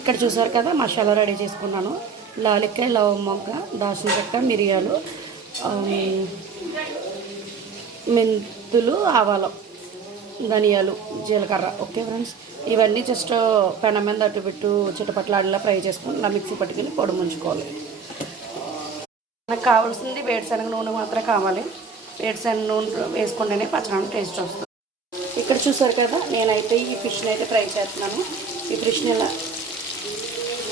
ఇక్కడ చూసారు కదా మసాలా రెడీ చేసుకున్నాను. లాలిక్కాయ, లవంగ, దాల్చిన చెక్క, మిరియాలు, మెంతులు, ఆవాలు, ధనియాలు, జీలకర్ర. ఓకే ఫ్రెండ్స్, ఇవన్నీ జస్ట్ పెనం మీద అటు పెట్టు చిటపట్లాడేలా ఫ్రై చేసుకుని ఇలా మిక్సీ పట్టుకెళ్ళి పొడి ముంచుకోవాలి. మనకు కావాల్సింది వేరుశనగ నూనె మాత్రమే కావాలి. వేరుశనగ నూనె వేసుకుంటేనే పచ్చడి టేస్ట్ వస్తుంది. ఇక్కడ చూసారు కదా, నేనైతే ఈ ఫిష్ని అయితే ఫ్రై చేస్తున్నాను. ఈ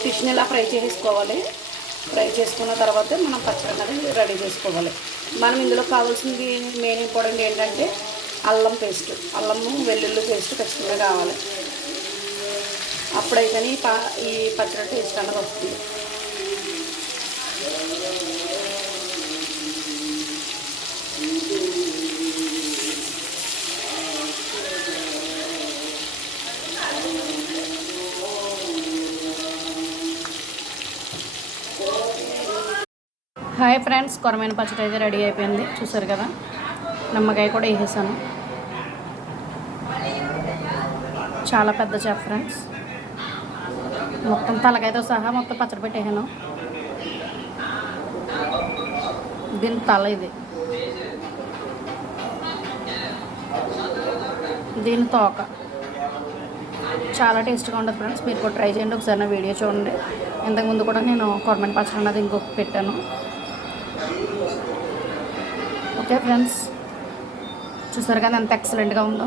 ఫిష్ని ఇలా ఫ్రై చేసుకోవాలి. ఫ్రై చేసుకున్న తర్వాత మనం పచ్చడి అనేది రెడీ చేసుకోవాలి. మనం ఇందులో కావాల్సింది మెయిన్ ఇంపార్టెంట్ ఏంటంటే అల్లం పేస్ట్, అల్లము వెల్లుల్లి పేస్ట్ ఖచ్చితంగా కావాలి. అప్పుడైతేనే ఈ పచ్చడి టేస్ట్ అనేది వస్తుంది. హాయ్ ఫ్రెండ్స్, కొరమైన పచ్చడి అయితే రెడీ అయిపోయింది. చూసారు కదా, నిమ్మకాయ కూడా వేసేసాను. చాలా పెద్ద చేప ఫ్రెండ్స్, మొత్తం తలకాయతో సహా మొత్తం పచ్చడి పెట్టేసాను. దీని తల ఇది, దీని తోక. చాలా టేస్ట్గా ఉంటుంది ఫ్రెండ్స్, మీరు కూడా ట్రై చేయండి. ఒకసారి నా వీడియో చూడండి. ఇంతకుముందు కూడా నేను కొరమైన పచ్చడి అన్నది ఇంకొక పెట్టాను. ఓకే ఫ్రెండ్స్, చూసారు కదా ఎంత ఎక్సలెంట్గా ఉందో.